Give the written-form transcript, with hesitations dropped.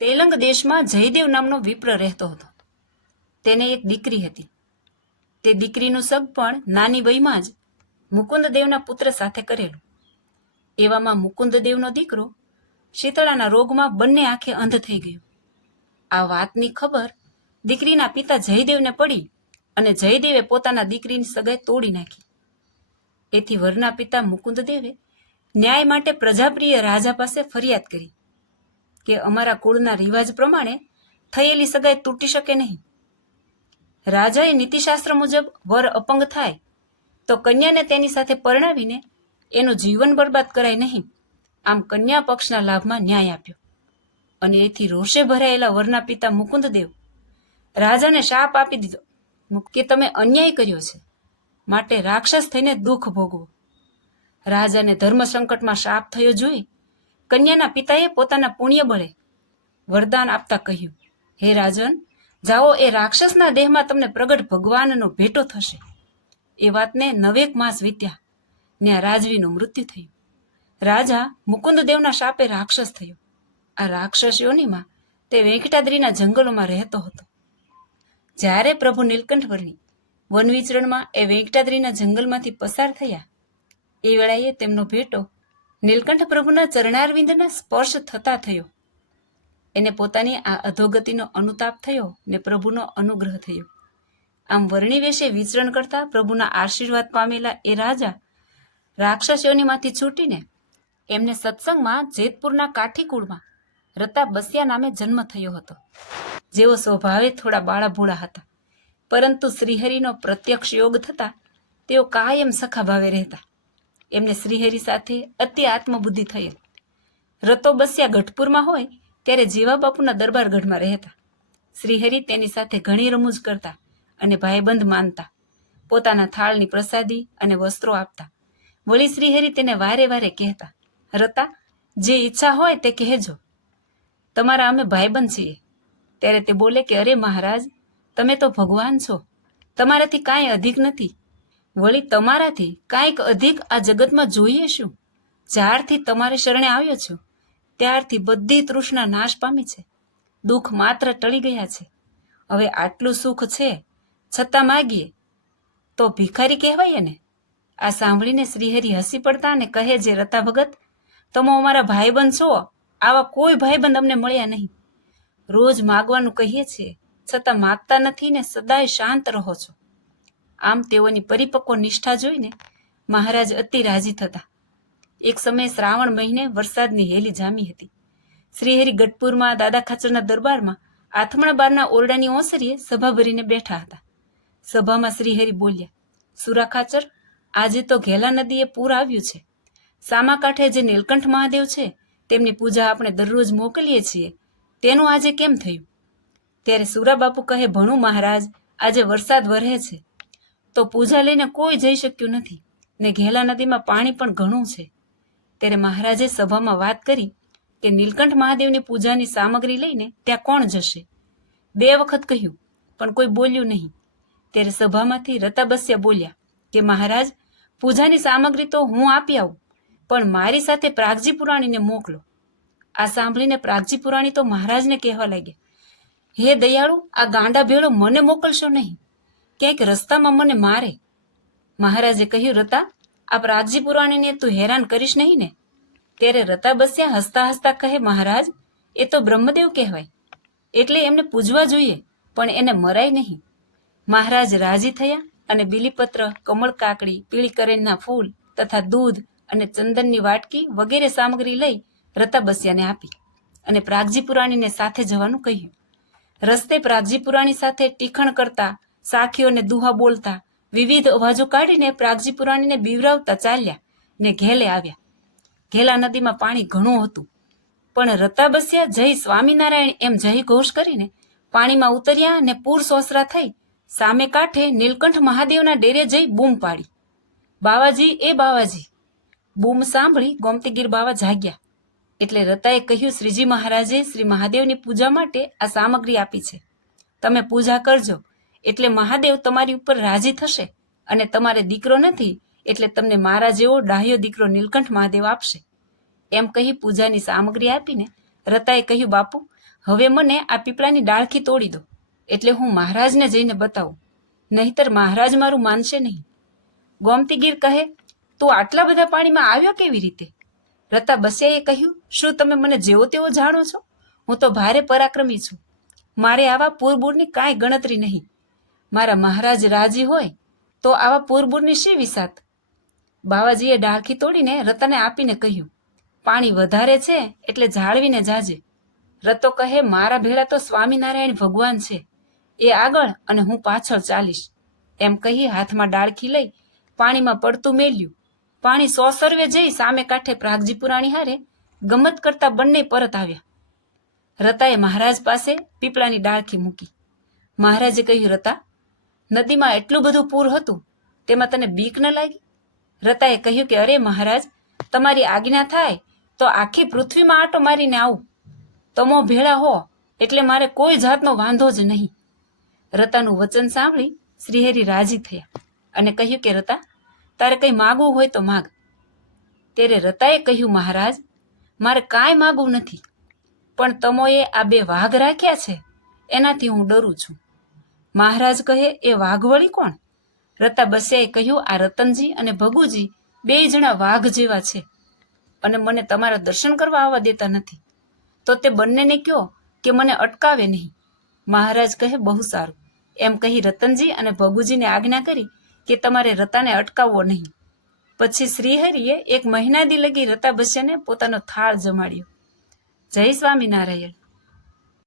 તેલંગ દેશમાં જયદેવ નામનો વિપ્ર રહેતો હતો. તેને એક દીકરી હતી. તે દીકરીનું સગપણ નાની વયમાં જ મુકુંદદેવના પુત્ર સાથે કરેલું. એવામાં મુકુંદદેવનો દીકરો શીતળાના રોગમાં બંને આંખે અંધ થઈ ગયો. આ વાતની ખબર દીકરીના પિતા જયદેવને પડી અને જયદેવે પોતાના દીકરીની સગાઈ તોડી નાખી. એથી વરના પિતા મુકુંદદેવે ન્યાય માટે પ્રજાપ્રિય રાજા પાસે ફરિયાદ કરી કે અમારા કુળના રિવાજ પ્રમાણે થયેલી સગાઈ તૂટી શકે નહીં. રાજાએ નીતિશાસ્ત્ર મુજબ વર અપંગ થાય તો કન્યાને તેની સાથે પરણાવીને એનું જીવન બરબાદ કરાય નહીં, આમ કન્યા પક્ષના લાભમાં ન્યાય આપ્યો. અને એથી રોષે ભરાયેલા વરના પિતા મુકુંદદેવ રાજાને શાપ આપી દીધો કે તમે અન્યાય કર્યો છે, માટે રાક્ષસ થઈને દુઃખ ભોગવો. રાજાને ધર્મ સંકટમાં શાપ થયો જોઈ કન્યાના પિતાએ પોતાના પુણ્ય બળે વરદાન આપતા કહ્યું, હે રાજન, જાઓ, એ રાક્ષસના દેહમાં તમને પ્રગટ ભગવાનનો ભેટો થશે. એ વાતને 9 માસ વીત્યા ને આ રાજવીનું મૃત્યુ થયું. રાજા મુકુંદદેવના શાપે રાક્ષસ થયો. આ રાક્ષસ યોનિમાં તે વેંકટાદ્રીના જંગલોમાં રહેતો હતો. જ્યારે પ્રભુ નીલકંઠવર્ણી વન વિચરણમાં એ વેંકટાદ્રીના જંગલમાંથી પસાર થયા એ વેળાએ તેમનો ભેટો નીલકંઠ પ્રભુના ચરણારવિંદના સ્પર્શ થતા થયો. એને પોતાની આ અધોગતિનો અનુતાપ થયો ને પ્રભુનો અનુગ્રહ થયો. આમ વર્ણી વેશે વિચરણ કરતા પ્રભુના આશીર્વાદ પામેલા એ રાજા રાક્ષસોનીમાંથી છૂટીને એમને સત્સંગમાં જેતપુરના કાઠીકુળમાં રતા બસિયા નામે જન્મ થયો હતો. જેઓ સ્વભાવે થોડા બાળાભોળા હતા, પરંતુ શ્રીહરિનો પ્રત્યક્ષ યોગ થતા તેઓ કાયમ સખા ભાવે રહેતા. એમને શ્રીહરિ સાથે અતિ આત્મબુદ્ધિ થયેલ. રતો બસિયા ગઢપુરમાં હોય ત્યારે જીવા બાપુના દરબારગઢમાં રહેતા. શ્રીહરિ તેની સાથે ઘણી રમૂજ કરતા અને ભાઈબંધ માનતા. પોતાના થાળની પ્રસાદી અને વસ્ત્રો આપતા. વળી શ્રીહરિ તેને વારે વારે કહેતા, રતા, જે ઈચ્છા હોય તે કહેજો, તમારા અમે ભાઈબંધ છીએ. ત્યારે તે બોલે કે અરે મહારાજ, તમે તો ભગવાન છો, તમારાથી કાંઈ અધિક નથી. વળી તમારાથી કાંઈક અધિક આ જગતમાં જોઈએ શું? જ્યારથી તમારે શરણે આવ્યો છું ત્યારથી બધી તૃષ્ણા નાશ પામી છે, દુઃખ માત્ર ટળી ગયા છે. હવે આટલું સુખ છે છતાં માગીએ તો ભિખારી કહેવાય ને? આ સાંભળીને શ્રીહરિ હસી પડતા અને કહે, જે રતા ભગત, તમે અમારા ભાઈબંધ છો, આવા કોઈ ભાઈબંધ અમને મળ્યા નહીં. રોજ માગવાનું કહીએ છીએ છતાં માગતા નથી ને સદાય શાંત રહો છો. આમ તેઓની પરિપક્વ નિષ્ઠા જોઈને મહારાજ અતિ રાજી થતા. એક સમયે શ્રાવણ મહિને વરસાદની હેલી જામી હતી. શ્રીહરિ ગઢપુરમાં દાદા ખાચરના દરબારમાં આથમણા બારના ઓરડાની ઓસરીએ સભા ભરીને બેઠા હતા. સભામાં શ્રીહરિ બોલ્યા, સુરા ખાચર, આજે તો ઘેલા નદીએ પૂર આવ્યું છે. સામા કાંઠે જે નીલકંઠ મહાદેવ છે તેમની પૂજા આપણે દરરોજ મોકલીએ છીએ, તેનું આજે કેમ થયું? ત્યારે સુરા બાપુ કહે, ભણું મહારાજ, આજે વરસાદ વરહે છે તો પૂજા લઈને કોઈ જઈ શક્યું નથી ને ઘેલા નદીમાં પાણી પણ ઘણું છે. ત્યારે મહારાજે સભામાં વાત કરી કે નીલકંઠ મહાદેવની પૂજાની સામગ્રી લઈને ત્યાં કોણ જશે? 2 વખત કહ્યું પણ કોઈ બોલ્યું નહીં. ત્યારે સભામાંથી રતાબસ્યા બોલ્યા કે મહારાજ, પૂજાની સામગ્રી તો હું આપી આવું, પણ મારી સાથે પ્રાગજી પુરાણીને મોકલો. આ સાંભળીને પ્રાગજી પુરાણી તો મહારાજને કહેવા લાગ્યા, હે દયાળુ, આ ગાંડા ભેળો મને મોકલશો નહીં, ક્યાંક રસ્તામાં મને મારે. મહારાજે કહ્યું, રતા, આ પ્રાગજી પુરાણીને તું હેરાન કરીશ નહીં ને? ત્યારે રતા બસ્યા હસતા હસતા કહે, મહારાજ, એ તો બ્રહ્મદેવ કહેવાય, એટલે એમને પૂજવા જોઈએ, પણ એને મરાય નહીં. મહારાજ રાજી થયા અને બીલીપત્ર, કમળ કાકડી, પીળી કરેણના ફૂલ તથા દૂધ અને ચંદનની વાટકી વગેરે સામગ્રી લઈ રતા બસ્યાને આપી અને પ્રાગજી પુરાણીને સાથે જવાનું કહ્યું. રસ્તે પ્રાગજી પુરાણી સાથે ટીખણ કરતા, સાખીઓને દુહા બોલતા, વિવિધ અવાજો કાઢીને પ્રાગજી પુરાણીને બીવરાવતા ચાલ્યા ને ઘેલે આવ્યા. ઘેલા નદીમાં પાણી ઘણું હતું, પણ રતા બસ્યા જય સ્વામિનારાયણ એમ જય ઘોષ કરીને પાણીમાં ઉતર્યા અને પૂર સોસરા થઈ સામે કાંઠે નીલકંઠ મહાદેવના ડેરે જઈ બૂમ પાડી, બાવાજી, એ બાવાજી! બૂમ સાંભળી ગોમતીગીર બાવા જાગ્યા. એટલે રતાએ કહ્યું, શ્રીજી મહારાજે શ્રી મહાદેવની પૂજા માટે આ સામગ્રી આપી છે, તમે પૂજા કરજો એટલે મહાદેવ તમારી ઉપર રાજી થશે અને તમારે દીકરો નથી એટલે તમને મારા જેવો ડાહ્યો દીકરો નીલકંઠ મહાદેવ આપશે. એમ કહી પૂજાની સામગ્રી આપીને રતાએ કહ્યું, બાપુ, હવે મને આ પીપળાની ડાળખી તોડી દો, એટલે હું મહારાજને જઈને બતાવું, નહીતર મહારાજ મારું માનશે નહીં. ગોમતીગીર કહે, તું આટલા બધા પાણીમાં આવ્યો કેવી રીતે? રતા બસિયાએ કહ્યું, શું તમે મને જેવો તેવો જાણો છો? હું તો ભારે પરાક્રમી છું. મારે આવા પૂરબૂરની કાંઈ ગણતરી નહીં. મારા મહારાજ રાજી હોય તો આવા પૂરબૂરની શી વિસાત? બાવાજીએ ડાળખી તોડીને રતાને આપીને કહ્યું, પાણી વધારે છે એટલે જાળવીને જાજે. રતો કહે, મારા ભેળા તો સ્વામિનારાયણ ભગવાન છે, એ આગળ અને હું પાછળ ચાલીશ. એમ કહી હાથમાં ડાળખી લઈ પાણીમાં પડતું મેલ્યું. પાણી સોસર્વે જઈ સામે કાંઠે પ્રાગજી પુરાણી હારે ગમત કરતા બંને પરત આવ્યા. રતાએ મહારાજ પાસે પીપળાની ડાળખી મૂકી. મહારાજે કહ્યું, રતા, નદીમાં એટલું બધું પૂર હતું, તેમાં તને બીક ન લાગી? રતાએ કહ્યું કે, અરે મહારાજ, તમારી આજ્ઞા થાય તો આખી પૃથ્વીમાં આંટો મારીને આવું. તમો ભેળા હો એટલે મારે કોઈ જાતનો વાંધો જ નહીં. રતાનું વચન સાંભળી શ્રીહરિ રાજી થયા અને કહ્યું કે, રતા, તારે કંઈ માગવું હોય તો માગ. ત્યારે રતાએ કહ્યું, મહારાજ, મારે કાંઈ માગવું નથી, પણ તમોએ આ 2 વાઘ રાખ્યા છે એનાથી હું ડરું છું. મહારાજ કહે, એ વાઘ વળી કોણ? રતા બસિયાએ કહ્યું, આ રતનજી અને ભગુજી 2 જણા વાઘ જેવા છે અને મને તમારા દર્શન કરવા આવવા દેતા નથી. તો તે બંનેને કહો કે મને અટકાવે નહીં. મહારાજ કહે, બહુ સારું. એમ કહી રતનજી અને ભગુજીને આજ્ઞા કરી કે તમારે રતાને અટકાવવો નહીં. પછી શ્રીહરિએ 1 મહિના દી લગી રતા બસિયાને પોતાનો થાળ જમાડ્યો. જય સ્વામિનારાયણ.